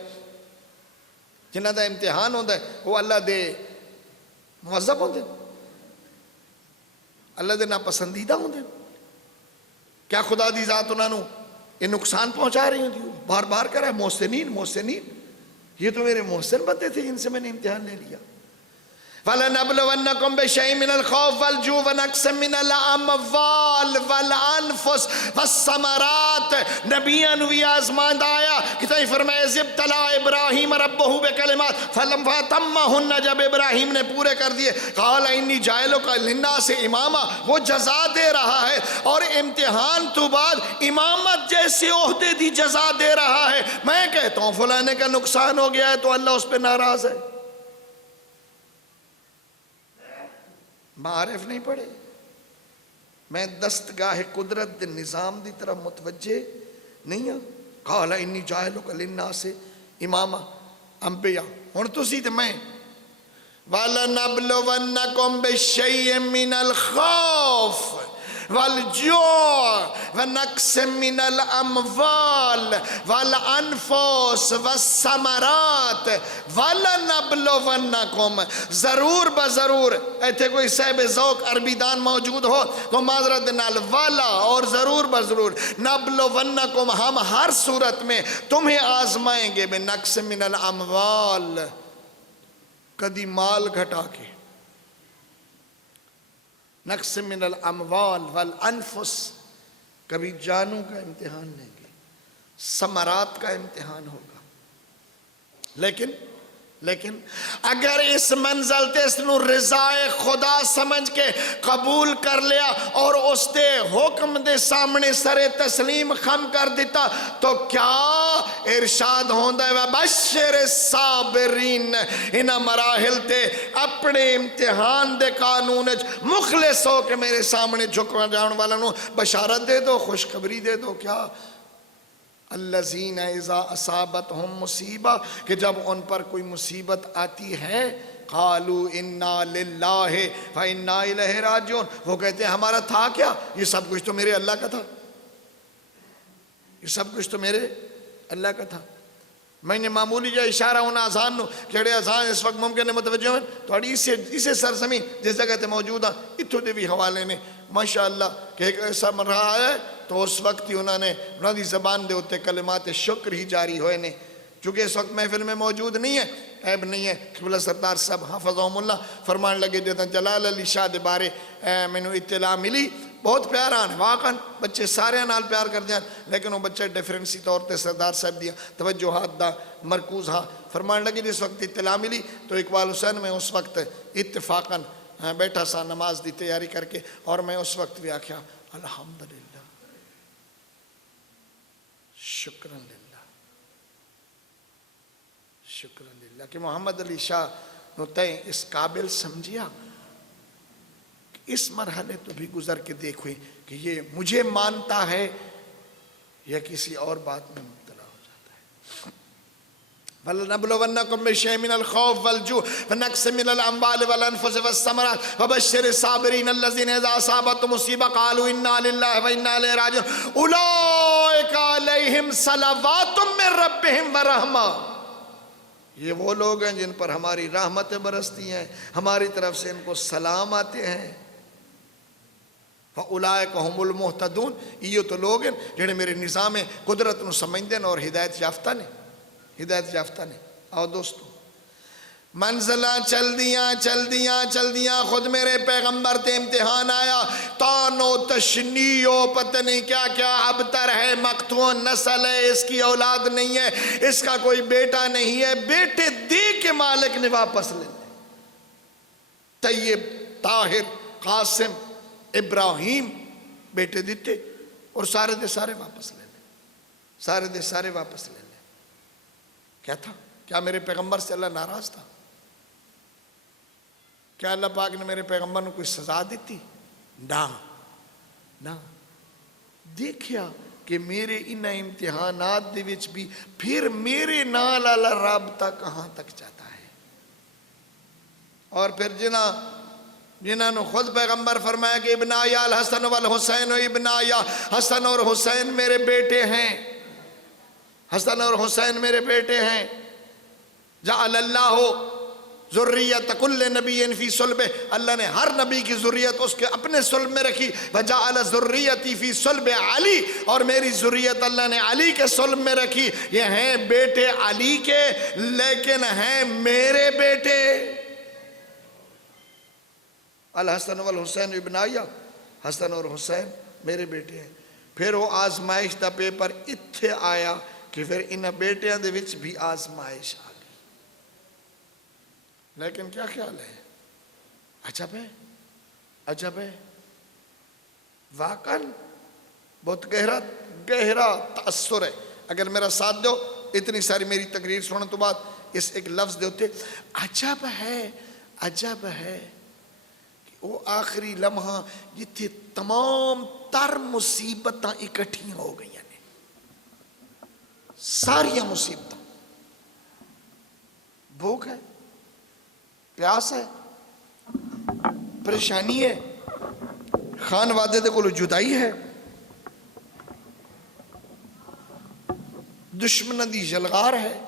جنہ دا امتحان ہوتا ہے وہ اللہ دے معذب ہوتے ہیں، اللہ دے ناپسندیدہ ہوتے ہیں؟ کیا خدا دی ذات انہوں نے یہ نقصان پہنچا رہی ہوں؟ بار بار کر رہا ہے محسنین محسنین، یہ تو میرے محسن بندے تھے جن سے میں نے امتحان لے لیا۔ فَلَنَبْلُوَنَّكُمْ بِشَيْءٍ مِّنَ الْخَوْفِ وَالْجُوعِ وَنَقْصٍ مِّنَ الْأَمْوَالِ وَالْأَنفُسِ وَالثَّمَرَاتِ۔ نبیاں نو بھی آزمائندہ آیا کہ تائی فرمائے اذ ابتلى ابراہیم ربہ بکلمات فلما تمہن، جب ابراہیم نے پورے کر دیے قال انی جاعلک للناس اماما، وہ جزا دے رہا ہے اور امتحان تو بعد امامت جیسے عہدے دی جزا دے رہا ہے۔ میں کہتا ہوں فلانے کا نقصان ہو گیا ہے تو اللہ اس پہ ناراض ہے؟ معارف نہیں پڑھے، میں دستگاہ قدرت دے نظام دی طرف متوجہ نہیں ہوں۔ قال انی جاعلک للناس اماما، انبیاء ہن تسی تے میں۔ وَلَنَبْلُوَنَّكُمْ بِشَيْءٍ مِّنَ الْخَوْفِ وَالْجُوعِ وَنَقْصٍ مِّنَ الْأَمْوَالِ وَالْأَنفُسِ وَالثَّمَرَاتِ وَلَنَبْلُوَنَّكُمْ، ضرور بضرور، ایتھے کوئی صاحب ذوق عربی دان موجود ہو تو معذرت نال والا اور ضرور بضرور، نبلونکم، ہم ہر صورت میں تمہیں آزمائیں گے، بنقص من الاموال، کدی مال گھٹا کے، نقص من الاموال والانفس، کبھی جانوں کا امتحان لیں گے، ثمرات کا امتحان ہوگا۔ لیکن اگر اس منزل تے اس نو رضائے خدا سمجھ کے قبول کر لیا اور اس دے حکم دے سامنے سر تسلیم خم کر دیتا، تو کیا ارشاد ہوندہ ہے وَبَشِّرِ الصَّابِرِينَ، انہا مراحل تے اپنے امتحان دے قانون مخلص ہو کہ میرے سامنے جھکوا جاؤن والا نو بشارت دے دو، خوشخبری دے دو۔ کیا؟ الذین اذا اصابتہم مصیبہ، کہ جب ان پر کوئی مصیبت آتی ہے قالوا انا للہ فانا الیہ راجعون، وہ کہتے ہیں ہمارا تھا کیا، یہ سب کچھ تو میرے اللہ کا تھا، یہ سب کچھ تو میرے اللہ کا تھا۔ میں نے معمولی جا اشارہ ہونا آزان نو کہڑے آزان اس وقت ممکن ہے متوجہ ہوئے تو اسے سرزمین جس جگہ تے موجود ہیں اتھو دے بھی حوالے نے ماشاءاللہ کہ ایک ایسا مرحلہ آیا ہے تو اس وقت ہی انہوں نے انہوں دی زبان دے ہوتے کلمات شکر ہی جاری ہوئے نے، چونکہ اس وقت محفل میں موجود نہیں ہے، عیب نہیں ہے۔ قبلہ سردار صاحب حافظہم اللہ فرمان لگے دیتا جلال علی شاہ دے بارے میں نے اطلاع ملی، بہت پیارا ہے واقعاً، بچے سارے نال پیار کر دیا، لیکن وہ بچے ڈیفرنسی طور تے سردار صاحب دیا توجہات دا مرکوز ہاں فرمان لگے جس وقت اطلاع ملی تو اقبال حسین میں اس وقت اتفاقاً بیٹھا سا نماز دی تیاری کر کے، اور میں اس وقت بھی آکھیا الحمدللہ شکرن للہ شکرن للہ کہ محمد علی شاہ نو تئیں اس قابل سمجھیا اس مرحلے تو بھی گزر کے دیکھویں کہ یہ مجھے مانتا ہے یا کسی اور بات میں مبتلا ہو جاتا ہے۔ وَلَنَبْلُوَنَّكُمْ بِشَيْءٍ مِّنَ الْخَوْفِ وَالْجُوعِ وَنَقْصٍ مِّنَ الْأَمْوَالِ وَالْأَنفُسِ وَالثَّمَرَاتِ وَبَشِّرِ الصَّابِرِينَ الَّذِينَ إِذَا أَصَابَتْهُمْ مُصِيبَةٌ قَالُوا إِنَّا لِلَّهِ وَإِنَّا إِلَيْهِ رَاجِعُونَ أُولَٰئِكَ عَلَيْهِمْ صَلَوَاتٌ مِّن رَّبِّهِمْ وَرَحْمَةٌ، یہ وہ لوگ ہیں جن پر ہماری رحمتیں برستی ہیں، ہماری طرف سے ان کو سلام آتے ہیں۔ فَأُولَئِكَ هُمُ الْمُهْتَدُونَ، یہ تو لوگ ہیں جنہیں میرے نظام قدرت نو سمجھتے ہیں اور ہدایت یافتہ نے، ہدایت یافتہ نے۔ آؤ دوستو منزلہ چل دیاں خود میرے پیغمبر تے امتحان آیا، تانو تشنیو پتہ نہیں کیا کیا ابتر ہے، مقتون نسل ہے، اس کی اولاد نہیں ہے، اس کا کوئی بیٹا نہیں ہے، بیٹے دے کے مالک نے واپس لے لے، طیب طاہر قاسم ابراہیم بیٹے دیتے اور سارے دے سارے واپس لے لے، سارے دے سارے واپس لے لے۔ کیا تھا؟ کیا میرے پیغمبر سے اللہ ناراض تھا؟ کیا اللہ پاک نے میرے پیغمبر نے کوئی سزا دیتی؟ نہ دیکھیا کہ میرے ان امتحانات دے وچ بھی پھر میرے نال اللہ رابطہ کہاں تک جاتا ہے، اور پھر جنہاں نے خود پیغمبر فرمایا کہ ابنایا الحسن والحسین و ابنایا، حسن اور حسین میرے بیٹے ہیں، حسن اور حسین میرے بیٹے ہیں۔ جعل اللہ ذریت کل نبی فی صلبہ، اللہ نے ہر نبی کی ذریت اس کے اپنے صلب میں رکھی، وجعل ذریتی فی صلب علی، اور میری ذریت اللہ نے علی کے صلب میں رکھی۔ یہ ہیں بیٹے علی کے لیکن ہیں میرے بیٹے۔ الحسن والحسین ابنایا، حسن اور حسین میرے بیٹے ہیں۔ پھر وہ آزمائش دا پیپر اتھے آیا کہ پھر انہاں بیٹیاں دے وچ بھی آزمائش آ گئی، لیکن کیا خیال ہے؟ عجب ہے واقعاً بہت گہرا تأثر ہے۔ اگر میرا ساتھ دو اتنی ساری میری تقریر سننے تو بعد اس ایک لفظ دے ہوتے عجب ہے کہ وہ آخری لمحہ جتھے تمام تر مصیبتاں اکٹھی ہو گئی ہیں، ساریاں مصیبتاں، بھوک ہے، پیاس ہے، پریشانی ہے، خان وادے دے کولو جدائی ہے، دشمنوں دی جلغار ہے،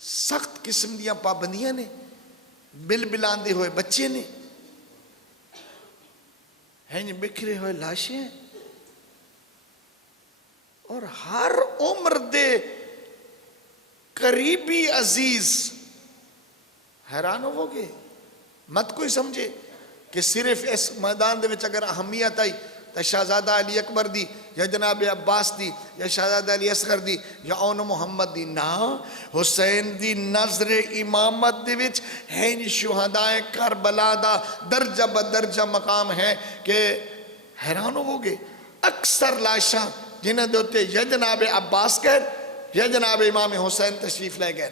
سخت قسم دیاں پابندیاں نے، بل بلاندے ہوئے بچے نے، ہیں بکھرے ہوئے لاشیں ہیں، اور ہر عمر دے قریبی عزیز حیران ہو گے۔ مت کوئی سمجھے کہ صرف اس میدان دے وچ اگر اہمیت آئی تو شہزادہ علی اکبر دی یا جناب عباس دی یا شہزادہ علی اصغر دی یا اون محمد دی، نا حسین دی نظر امامت دے وچ ہیں شہدائے کربلا دا درجہ بدرجہ مقام ہے کہ حیران ہو گے۔ اکثر لاشاں جنہاں دے ہوتے یا جناب عباس گئے یا جناب امام حسین تشریف لے گئے،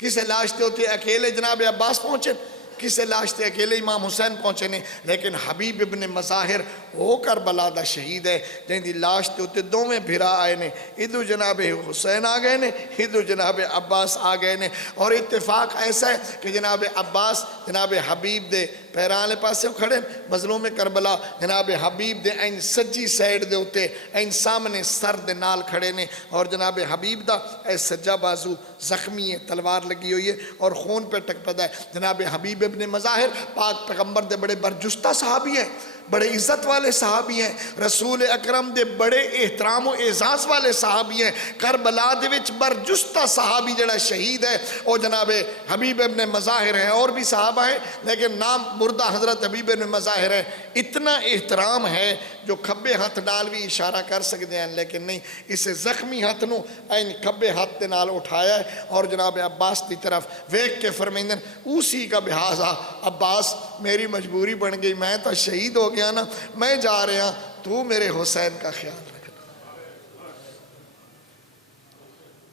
کسے لاش دے ہوتے اکیلے جناب عباس پہنچے، کسے لاش دے اکیلے امام حسین پہنچے نے، لیکن حبیب ابن مظاہر وہ کربلا دا شہید ہے جن دی لاش تے اتنے دوویں بھرا آئے نے، ادھر جناب حسین آ گئے نے، ادھر جناب عباس آ گئے نے، اور اتفاق ایسا ہے کہ جناب عباس جناب حبیب دے پیران لے پاسے کھڑے، مظلوم کربلا جناب حبیب دے این سجی سائیڈ دے ہوتے این سامنے سر دے نال کھڑے نے، اور جناب حبیب دا اے سجا بازو زخمی ہے، تلوار لگی ہوئی ہے اور خون پہ ٹک پدا ہے۔ جناب حبیب ابن مظاہر پاک پیغمبر دے بڑے برجستہ صحابی ہیں، بڑے عزت والے صحابی ہیں، رسول اکرم دے بڑے احترام و اعزاز والے صحابی ہیں۔ کربلا دے وچ برجستہ صحابی جڑا شہید ہے وہ جناب حبیب ابن مظاہر ہے، اور بھی صحابہ ہیں لیکن نام بردہ حضرت حبیب ابن مظاہر ہے۔ اتنا احترام ہے جو کھبے ہاتھ نال بھی اشارہ کر سکتے ہیں لیکن نہیں، اسے زخمی ہاتھ نو این کھبے ہاتھ نال اٹھایا ہے اور جناب عباس دی طرف ویکھ کے فرمیندن اسی کا بحاظہ عباس میری مجبوری بن گئی، میں تو شہید ہو گیا نا، میں جا رہا، تو میرے حسین کا خیال رکھنا،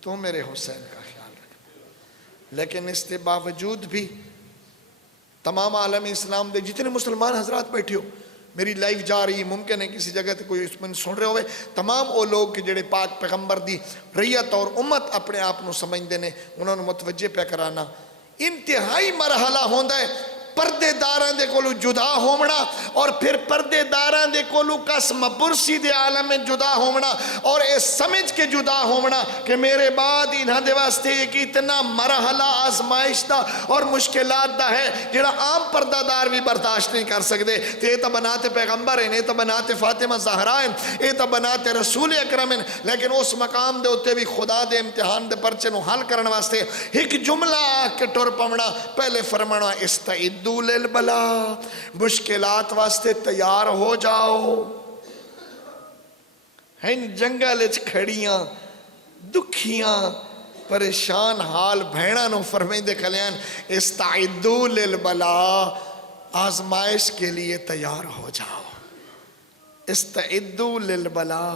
تو میرے حسین کا خیال رکھنا۔ لیکن اس کے باوجود بھی تمام عالم اسلام دے جتنے مسلمان حضرات بیٹھے ہو، میری لائف جا رہی، ممکن ہے کسی جگہ تے کوئی اس میں سن رہے ہوئے، تمام وہ لوگ کہ جڑے پاک پیغمبر دی ریت اور امت اپنے آپ نو سمجھتے ہیں، انہوں نے متوجہ پہ کرانا انتہائی مرحلہ ہوندہ ہے پردے داران دے کولو جدا ہومنا، اور پھر پردے داران دے کولو قسم برسی دے عالم میں جدا ہومنا، اور اس سمجھ کے جدا ہومنا کہ میرے بعد انہاں دے واسطے ایک اتنا مرحلہ آزمائش دا اور مشکلات دا ہے جڑا عام پردہ دار بھی برداشت نہیں کر سکتے۔ یہ تو بناتے پیغمبر ہیں، یہ تو بناتے فاطمہ زہرا ہیں، یہ تو بناتے رسول اکرم ہیں، لیکن اس مقام دے ہوتے بھی خدا دے امتحان دے پرچے نو حل کرنے واسطے ایک جملہ آکے ٹور پونا، پہلے فرمانا استعدوا للبلا، مشکلات واسطے تیار ہو جاؤ۔ ہیں جنگل اچ کھڑیاں دکھیاں پریشان حال بھیڑا نو فرمائیں دے کلیان استعدوا للبلا، آزمائش کے لیے تیار ہو جاؤ۔ استعدوا للبلا،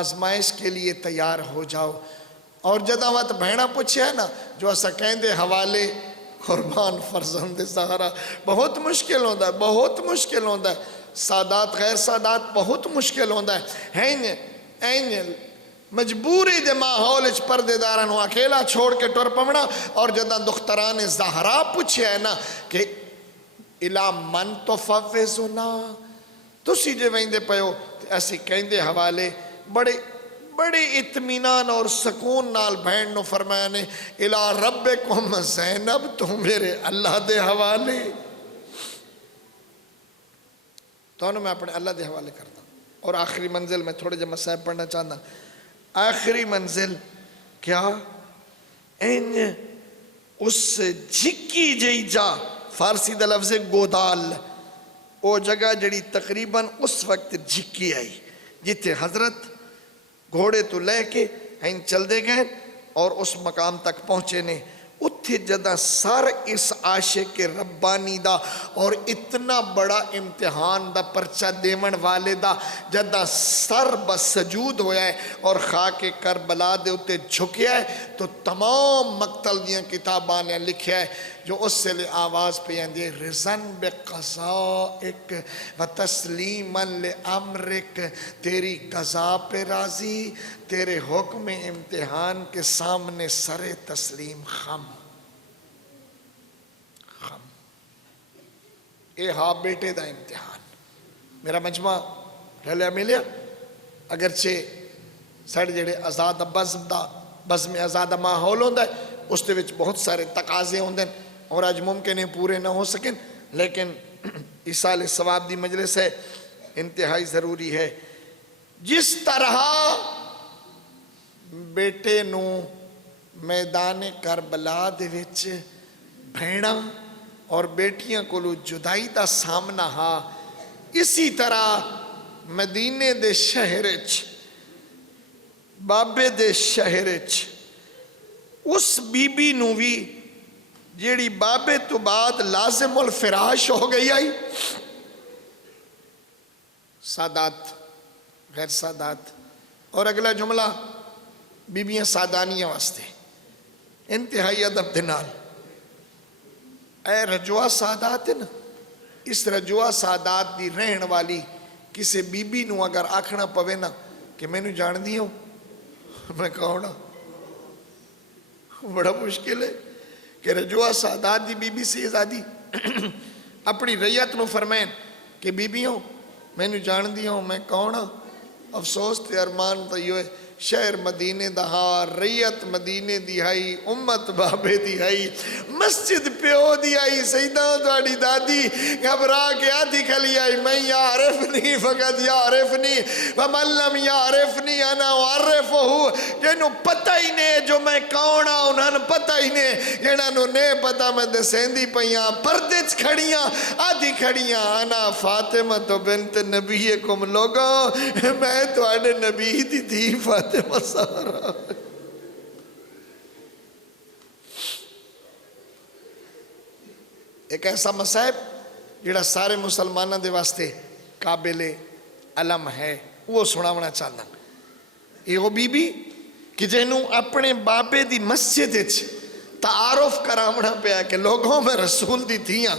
آزمائش کے لیے تیار ہو جاؤ۔ اور جدہ وقت بھیڑا پوچھے ہے نا جو ایسا کہیں دے حوالے قربان فرزند زہرا، بہت مشکل ہوندہ ہے، بہت مشکل ہوندہ ہے، سادات غیر سادات بہت مشکل ہوندہ ہے۔ این مجبوری دے ماحول اچ پردے داران ہوا اکیلا چھوڑ کے ٹور پمنا، اور جدہ دختران زہرا پوچھے ہے نا کہ الا من تفوضنا، تسی جو ویندے پیو ایسی کہیں دے حوالے بڑے اطمینان اور سکون نال بہن نو فرمایا نے الا ربکم زینب، تو میرے اللہ دے حوالے، تو انہوں میں اپنے اللہ دے حوالے کرتا ہوں۔ اور آخری منزل میں تھوڑے جو مسائب پڑھنا چاہتا، آخری منزل کیا؟ این اس جھکی جئی جا، فارسی دا لفظ گودال، وہ جگہ جڑی تقریباً اس وقت جھکی آئی جتے حضرت گھوڑے تو لے کے ہیں چل دے گئے اور اس مقام تک پہنچے نے، اتھے جدہ سر اس عاشق ربانی دا اور اتنا بڑا امتحان دا پرچہ دیون والے دا جدہ سر بس سجود ہویا ہے اور خاک کربلا دے اتے جھکیا ہے، تو تمام مقتل دیاں کتاباں نے لکھیا ہے جو اس سے لے آواز پہ آندے رضن بقضائک و تسلیما لامرک، تیری قضا پہ راضی، تیرے حکم امتحان کے سامنے سر تسلیم خم۔ اے ہاں بیٹے دا امتحان، میرا مجمع رہلیا ملیا، اگرچہ ساڑھے جڑے آزاد بزم آزاد ماحول ہوندہ ہے، اس دے وچ بہت سارے تقاضے ہوندے ہیں اور آج ممکن ہے پورے نہ ہو سکیں، لیکن ایصال ثواب دی مجلس ہے، انتہائی ضروری ہے۔ جس طرح بیٹے نو میدان کربلا دے وچ بھیڑا اور بیٹیاں کو جدائی دا سامنا ہا، اسی طرح مدینے دے شہرچ بابے دے شہرچ اس بی بی نو بھی جیڑی بابے تو بعد لازم الفراش ہو گئی آئی، سادات غیر سادات، اور اگلا جملہ بیبیاں سادانیاں واسطے انتہائی ادب دنال، اے رجوع سادات ہے نا، اس رجوع سادات دی رہن والی کسی بی بی نو اگر آکھنا پوے نا کہ میں نو جان دی ہوں میں کہونا بڑا مشکل ہے کہ رجوع سادات دی بی بی سے ازادی اپنی ریت نو فرمائیں کہ بی بیوں میں نو جان دی ہوں میں کہونا افسوس تے ارمان تا یہ شہر مدینے دہار ریت مدینے دی آئی امت بابے دی آئی مسجد پیو دی آئی سیدان توڑی دادی گھبرا کے آدھی کھلی آئی میں یعرفنی فقط یعرفنی ومن لم یعرفنی انا وعرفہو جنہوں پتہ ہی نہیں جو میں کون آؤں انہوں پتہ ہی نہیں جنہوں نے پتہ میں دسیندی پہیاں پردچ کھڑیاں آدھی کھڑیاں انا فاطمہ تو بنت نبیکم لوگوں میں توڑے نبی دی تھی فاطمہ سارا ایک ایسا مصائب جڑا سارے مسلمانوں دے واسطے قابل علم ہے وہ سناونا چاہنا یہ وہ بی بی کہ جنہوں اپنے بابے دی مسجد تعارف کراونا پیا کہ لوگوں میں رسول دی تھیاں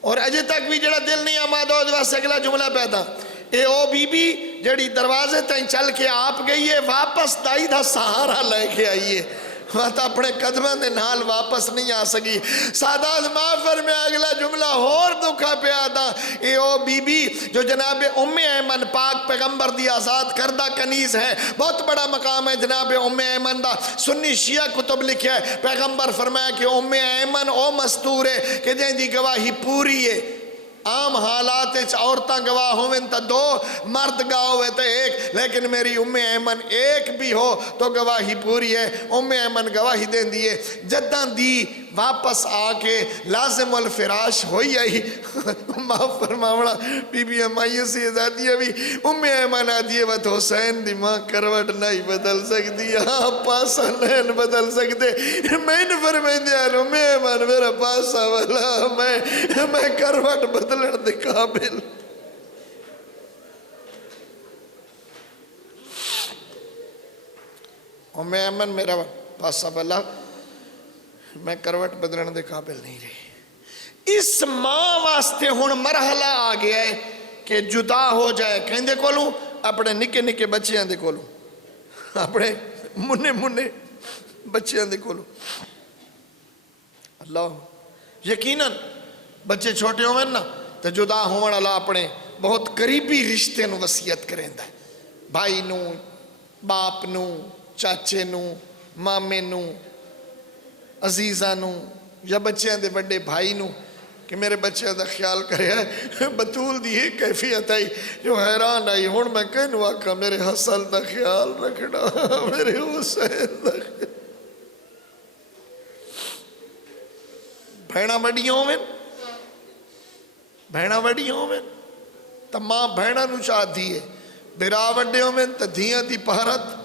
اور اجے تک بھی جڑا دل نہیں آماد ہو واسطے اگلا جملہ پیدا اے او بی بی جڑی دروازے تائیں چل کے آپ گئی ہے واپس دائی دا سہارا لے کے آئیے وقت اپنے قدمہ دے نال واپس نہیں آ سکی سادات معافر میں اگلا جملہ اور دکھا پہ آتا اے او بی بی جو جناب ام ایمن پاک پیغمبر دی آزاد کردہ کنیز ہے بہت بڑا مقام ہے جناب ام ایمن دا سنی شیعہ کتب لکھے ہے پیغمبر فرمایا کہ ام ایمن او مستور ہے کہ جن دی گواہی پوری ہے عام حالات عورتاں گواہ ہوئیں تا دو مرد گواہ ہوئے تا ایک لیکن میری ام ایمن ایک بھی ہو تو گواہی پوری ہے ام ایمن گواہی دین دیئے جداں دی واپس آکے لازم الفراش ہوئی آئی معاف فرماونا بی بی امائیہ سے ازادیہ بھی ام ایمن آدیے وقت حسین دی ماں کروٹ نہیں بدل سکتی ہاں پاسا نہیں بدل سکتے میں نے فرمائیں دیا ام ایمن میرا پاسا والا میں کروٹ بدلن دے قابل ام ایمن میرا پاسا والا میں کروٹ بدلن دے قابل نہیں رہی اس ماں واسطے ہون مرحلہ آ گیا ہے کہ جدا ہو جائے کہیں دے کولوں اپنے نکے نکے بچیاں دے کولوں اپنے منے بچیاں دے کولوں اللہ یقیناً بچے چھوٹے ہوئے نا تو جدا ہونے والا اپنے بہت قریبی رشتے نو وصیت کریں دا بھائی نو باپ نو چاچے نو مامے نو عزیزہ نو یا بچیاں دے بڑے بھائی نو کہ میرے بچیاں دا خیال کرے ہے بطول دی ایک کیفیت آئی جو حیران آئی ہون میں کہنو آکھا میرے حسن دا خیال رکھنا میرے حسین دا خیال بھینا بڑیوں میں بھینا بڑیوں میں تا ماں بھینا نو چاہ دیئے بیرا وڈیوں میں تا دھیاں دی پہرت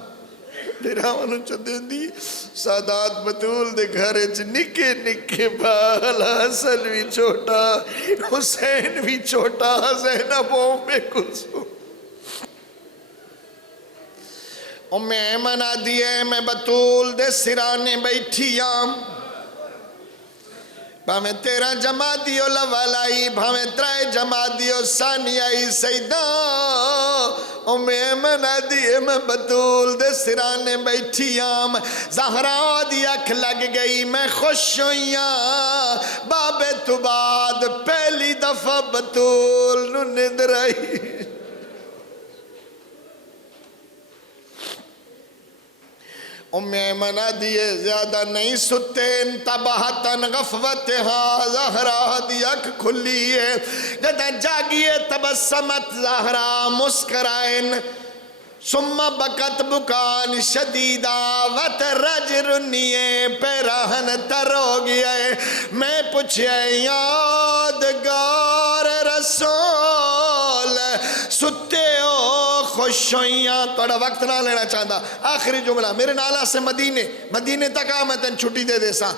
بیراوانو چندین دی سادات بطول دے گھرے چھ نکے نکے بال حسن بھی چھوٹا حسین بھی چھوٹا زینب ام کلثوم ام ایمن آدیے میں بطول دے سرانے بیٹھیاں بھامیں تیرا جمع دیو لولائی بھامیں ترائے جمع دیو ثانیائی سیدان ام ایمن دیئے میں بطول دے سرانے بیٹھیاں زہرا دی اکھ لگ گئی میں خوش ہویاں بابے تو بعد پہلی دفعہ بطول نو ندر آئی ام ایمن دیئے زیادہ نہیں ستے انتبہتن غفوتہا زہرا دی اکھ کھلی ہے جدہ جاگیے تبسمت زہرا مسکرائن ثم بکت بکان شدیدہ وترج رنیے پیراہن تر ہو گیا ہے میں پوچھے یادگار رسول ستے ہو خوش ہویاں توڑا وقت نہ لینا چاہتا آخری جملہ میرے نالا سے مدینے تک آمتن چھٹی دے دے سا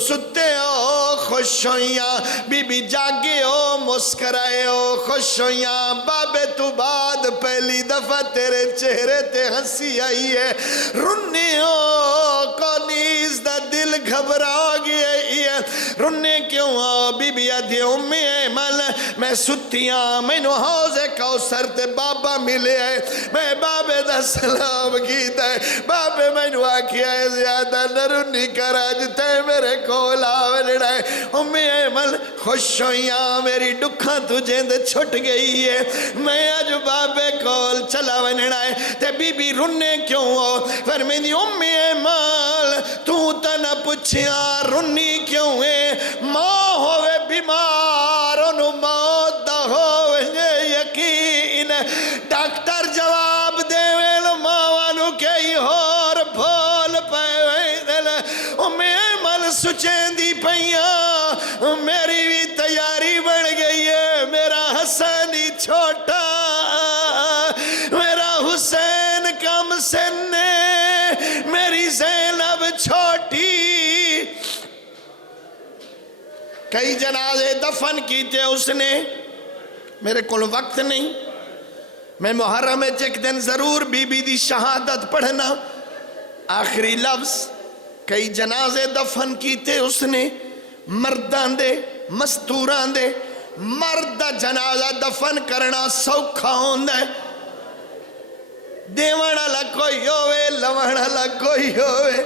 ستے ہو خوش ہویاں بی بی جاگے ہو مسکرائے ہو خوش ہویاں بابے تو بعد پہلی دفعہ تیرے چہرے تے ہنسی آئی ہے رنی ہو کنیز دا دل گھبرا گیا ہے رنے کیوں آؤ بی بی آدھی امی ایمن میں ستیاں مینو حوض کوثر تے بابا ملے ہے میں بابے دا سلام کیتا ہے بابے مینو آکھیا ہے زیادہ نرنی کرا جتے میرے کول آوڑنا ہے امی ایمن خوش ہویاں میری ڈکھاں تجھے دے چھٹ گئی ہے میں آج بابے کول چلا وننا ہے تے بی بی رنے کیوں ہو فرمیندی امی ایمن تو تنہ پچھیا رنی کیوں ہے ماں ہوئے بیمار انہوں موت دا ہوئے یقین ڈاکٹر جواب دے ویل ماوانو کئی ہور بھول پائے دل امی ایمن سچین دی پئیاں میری بھی تیاری بڑھ گئی ہے میرا حسنی چھوٹا میرا حسین کم سننے میری زینب چھوٹی کئی جنازے دفن کیتے اس نے میرے کل وقت نہیں میں محرم ایک دن ضرور بی بی دی شہادت پڑھنا آخری لفظ کئی جنازے دفن کیتے اس نے مردان دے مستوران دے مرد جنازہ دفن کرنا سوکھا ہوندہ ہے دیوانا لگ کوئی ہوئے لوانا لگ کوئی ہوئے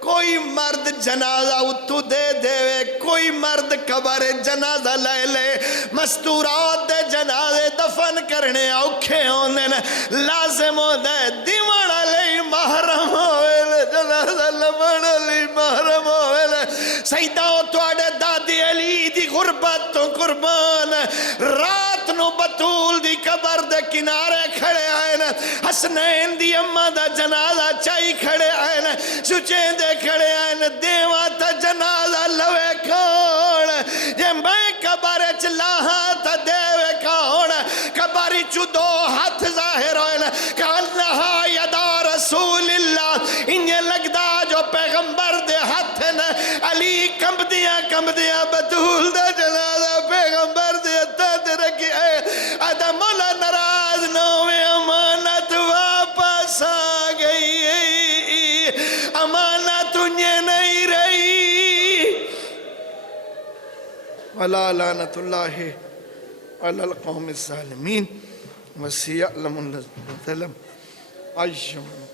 کوئی مرد جنازہ اتو دے دے کوئی مرد قبر جنازہ لے لے مستورات دے جنازے دفن کرنے اوکھے ہونے لازم ہو دے دیوانا لے محرم ہوئے جنازہ لوانا لے محرم ہوئے سیدہ تو آڑے دادی علی دی غربت تو قربان رات نو بطول دی قبر دے کنارے کھڑے آئین حسنین دی اممہ دا جنازہ چاہی کھڑے آئین سچین دے کھڑے آئین دیوہ تا جنازہ لوے کھوڑ یہ میں قبر چلاہاں تا دیوے کھوڑ قبری چو دو ہاتھ ظاہر ہوئین کہا یدا رسول اللہ انہیں لگدا جو پیغمبر دے ہاتھ علی کم دیا بطول دا جنازہ پیغمبر دے ہاتھ رکھی ہے آدھا مولا نراز نوے امانت واپس آ گئی امانت انہیں نہیں رہی وَلَا لَعْنَةُ اللَّهِ عَلَى الْقَوْمِ الظَّالِمِينَ وَسِيَعْلَمُ الَّذِينَ ظَلَمُوا أَيَّ